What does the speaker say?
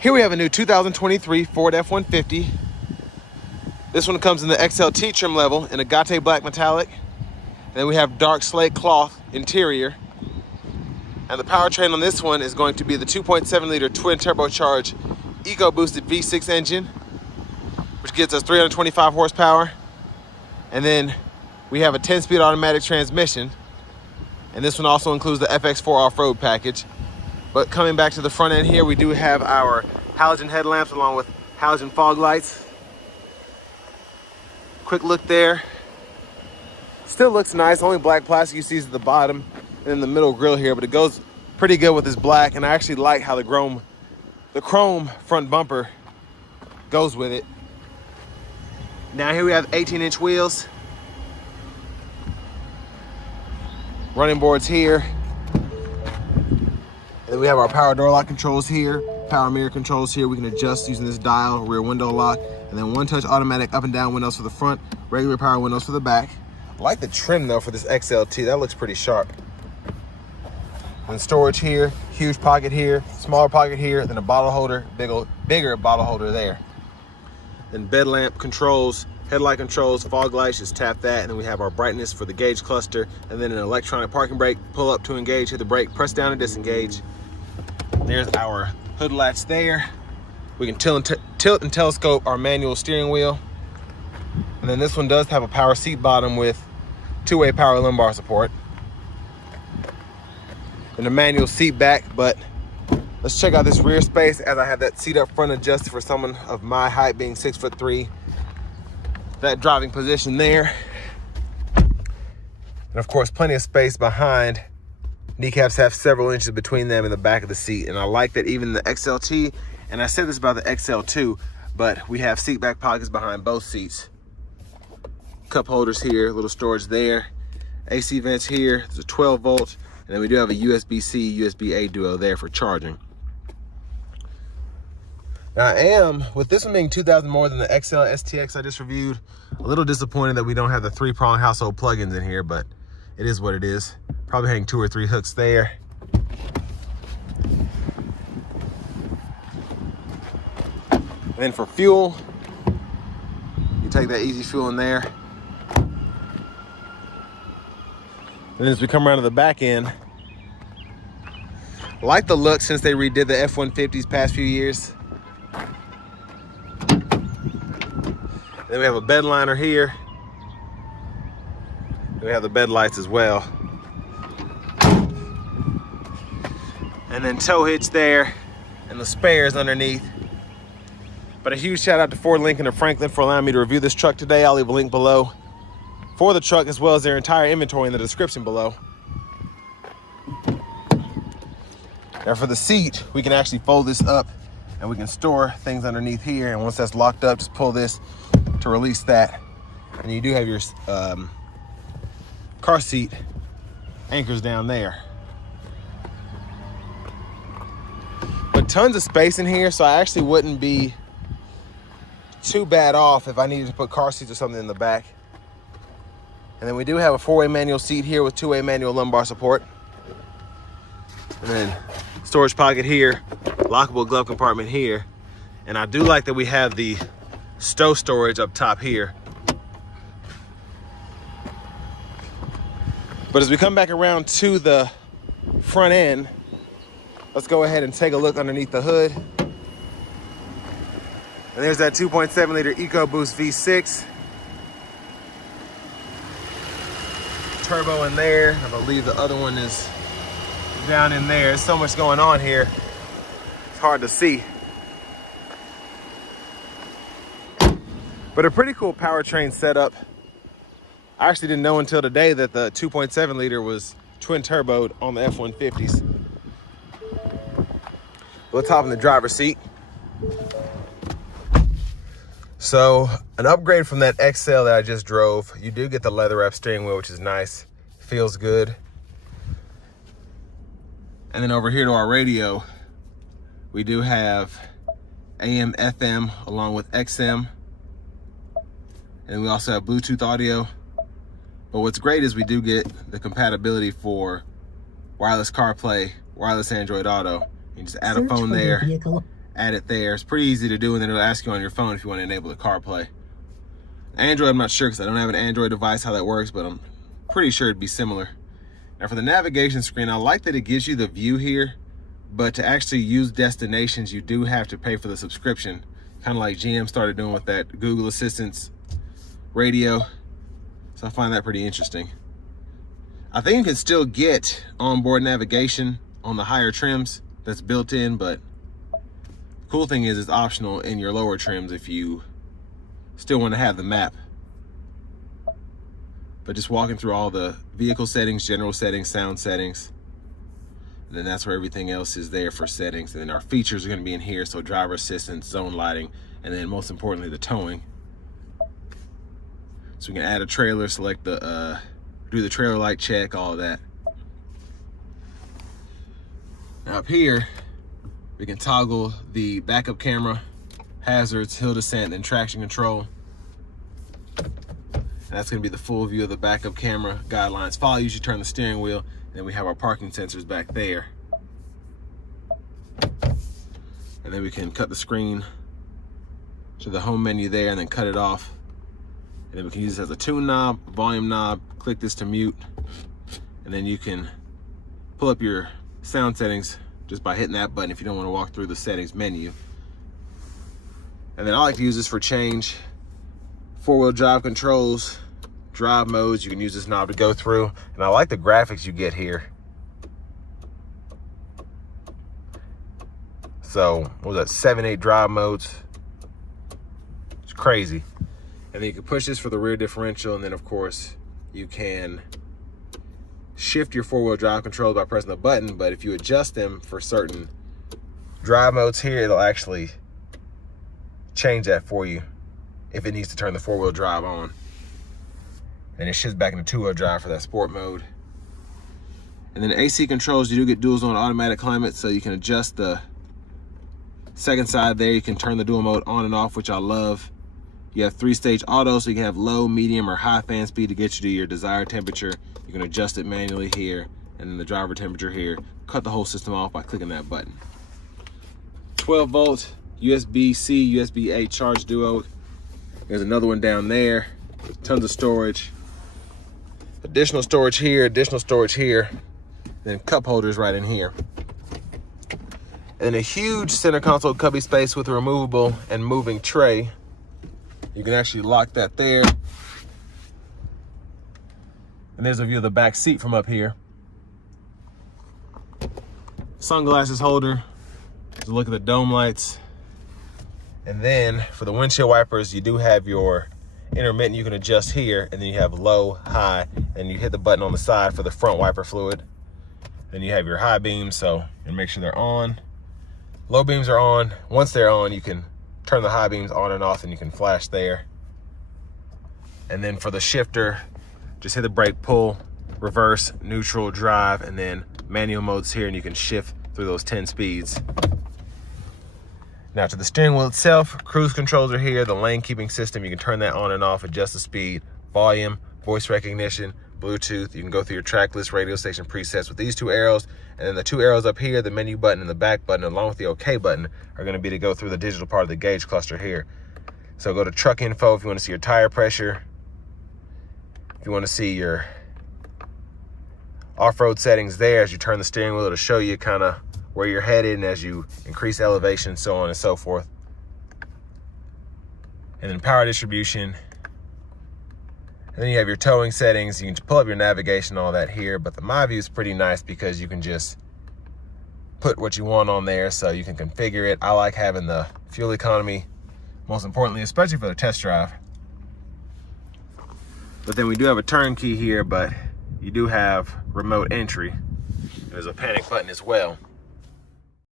Here we have a new 2023 Ford F-150. This one comes in the XLT trim level in Agate black metallic. And then we have dark slate cloth interior. And the powertrain on this one is going to be the 2.7 liter twin turbocharged eco boosted V6 engine, which gives us 325 horsepower. And then we have a 10-speed automatic transmission. And this one also includes the FX4 off-road package. But coming back to the front end here, we do have our halogen headlamps along with halogen fog lights. Quick look there. Still looks nice. Only black plastic you see is at the bottom and in the middle grille here, but it goes pretty good with this black. And I actually like how the chrome front bumper goes with it. Now here we have 18-inch wheels. Running boards here. And then we have our power door lock controls here, power mirror controls here. We can adjust using this dial, rear window lock, and then one-touch automatic up and down windows for the front, regular power windows for the back. I like the trim though for this XLT, that looks pretty sharp. And storage here, huge pocket here, smaller pocket here, then a bottle holder, bigger bottle holder there. Then bed lamp controls, headlight controls, fog lights, just tap that, and then we have our brightness for the gauge cluster, and then an electronic parking brake, pull up to engage, hit the brake, press down to disengage. There's our hood latch there. We can tilt and telescope our manual steering wheel. And then this one does have a power seat bottom with two-way power lumbar support. And a manual seat back, but let's check out this rear space as I have that seat up front adjusted for someone of my height being 6'3". That driving position there. And of course, plenty of space behind. Kneecaps have several inches between them and the back of the seat. And I like that even the XLT, and I said this about the XL2, but we have seat back pockets behind both seats. Cup holders here, little storage there. AC vents here, there's a 12 volt, and then we do have a USB-C, USB-A duo there for charging. Now I am, with this one being 2,000 more than the XL STX I just reviewed, a little disappointed that we don't have the 3-prong household plugins in here, but it is what it is. Probably hang 2 or 3 hooks there. And then for fuel, you take that easy fuel in there. And then as we come around to the back end, I like the look since they redid the F-150s past few years. Then we have a bed liner here. And we have the bed lights as well. And then tow hitch there and the spares underneath. But a huge shout out to Ford, Lincoln, and Franklin for allowing me to review this truck today. I'll leave a link below for the truck as well as their entire inventory in the description below. Now for the seat, we can actually fold this up and we can store things underneath here. And once that's locked up, just pull this to release that. And you do have your car seat anchors down there. But tons of space in here, so I actually wouldn't be too bad off if I needed to put car seats or something in the back. And then we do have a 4-way manual seat here with 2-way manual lumbar support. And then storage pocket here, lockable glove compartment here. And I do like that we have the stow storage up top here. But as we come back around to the front end, let's go ahead and take a look underneath the hood. And there's that 2.7 liter EcoBoost V6. Turbo in there. I believe the other one is down in there. There's so much going on here. It's hard to see. But a pretty cool powertrain setup. I actually didn't know until today that the 2.7 liter was twin turboed on the F-150s. Let's hop in the driver's seat. So an upgrade from that XL that I just drove, you do get the leather wrap steering wheel, which is nice. Feels good. And then over here to our radio, we do have AM, FM, along with XM. And we also have Bluetooth audio. But what's great is we do get the compatibility for wireless CarPlay, wireless Android Auto. You just add a phone there, add it there. It's pretty easy to do, and then it'll ask you on your phone if you want to enable the CarPlay. Android, I'm not sure because I don't have an Android device how that works, but I'm pretty sure it'd be similar. Now for the navigation screen, I like that it gives you the view here, but to actually use destinations, you do have to pay for the subscription, kind of like GM started doing with that Google Assistant's radio. So I find that pretty interesting. I think you can still get onboard navigation on the higher trims that's built in, but the cool thing is it's optional in your lower trims if you still want to have the map. But just walking through all the vehicle settings, general settings, sound settings, and then that's where everything else is there for settings. And then our features are going to be in here, so driver assistance, zone lighting, and then most importantly the towing. So we can add a trailer, select the do the trailer light check, all of that. Now up here, we can toggle the backup camera, hazards, hill descent, and traction control. And that's gonna be the full view of the backup camera. Guidelines follow you, turn the steering wheel, and then we have our parking sensors back there. And then we can cut the screen to the home menu there and then cut it off. And then we can use this as a tune knob, volume knob, click this to mute, and then you can pull up your sound settings just by hitting that button if you don't want to walk through the settings menu. And then I like to use this for change. Four-wheel drive controls, drive modes, you can use this knob to go through. And I like the graphics you get here. So, what was that, 7, 8 drive modes? It's crazy. And then you can push this for the rear differential, and then of course you can shift your four-wheel drive controls by pressing the button, but if you adjust them for certain drive modes here, it'll actually change that for you if it needs to turn the four-wheel drive on. And it shifts back into two-wheel drive for that sport mode. And then AC controls, you do get dual zone automatic climate, so you can adjust the second side there. You can turn the dual mode on and off, which I love. You have 3-stage auto, so you can have low, medium, or high fan speed to get you to your desired temperature. You can adjust it manually here, and then the driver temperature here. Cut the whole system off by clicking that button. 12-volt USB-C, USB-A charge duo. There's another one down there. Tons of storage. Additional storage here, then cup holders right in here. And a huge center console cubby space with a removable and moving tray. You can actually lock that there. And there's a view of the back seat from up here. Sunglasses holder. There's a look at the dome lights. And then for the windshield wipers, you do have your intermittent you can adjust here, and then you have low, high, and you hit the button on the side for the front wiper fluid. Then you have your high beams, and make sure they're on. Low beams are on. Once they're on, you can turn the high beams on and off, and you can flash there. And then for the shifter, just hit the brake, pull, reverse, neutral, drive, and then manual modes here, and you can shift through those 10 speeds. Now to the steering wheel itself, cruise controls are here, the lane keeping system, you can turn that on and off, adjust the speed, volume, voice recognition, Bluetooth. You can go through your track list, radio station presets with these two arrows, and then the two arrows up here, the menu button and the back button, along with the OK button, are gonna be to go through the digital part of the gauge cluster here. So go to truck info if you wanna see your tire pressure, if you wanna see your off-road settings there as you turn the steering wheel to show you kind of where you're headed and as you increase elevation, so on and so forth. And then power distribution. And then you have your towing settings. You can pull up your navigation, all that here, but the My View is pretty nice because you can just put what you want on there so you can configure it. I like having the fuel economy, most importantly, especially for the test drive. But then we do have a turn key here, but you do have remote entry. There's a panic button as well.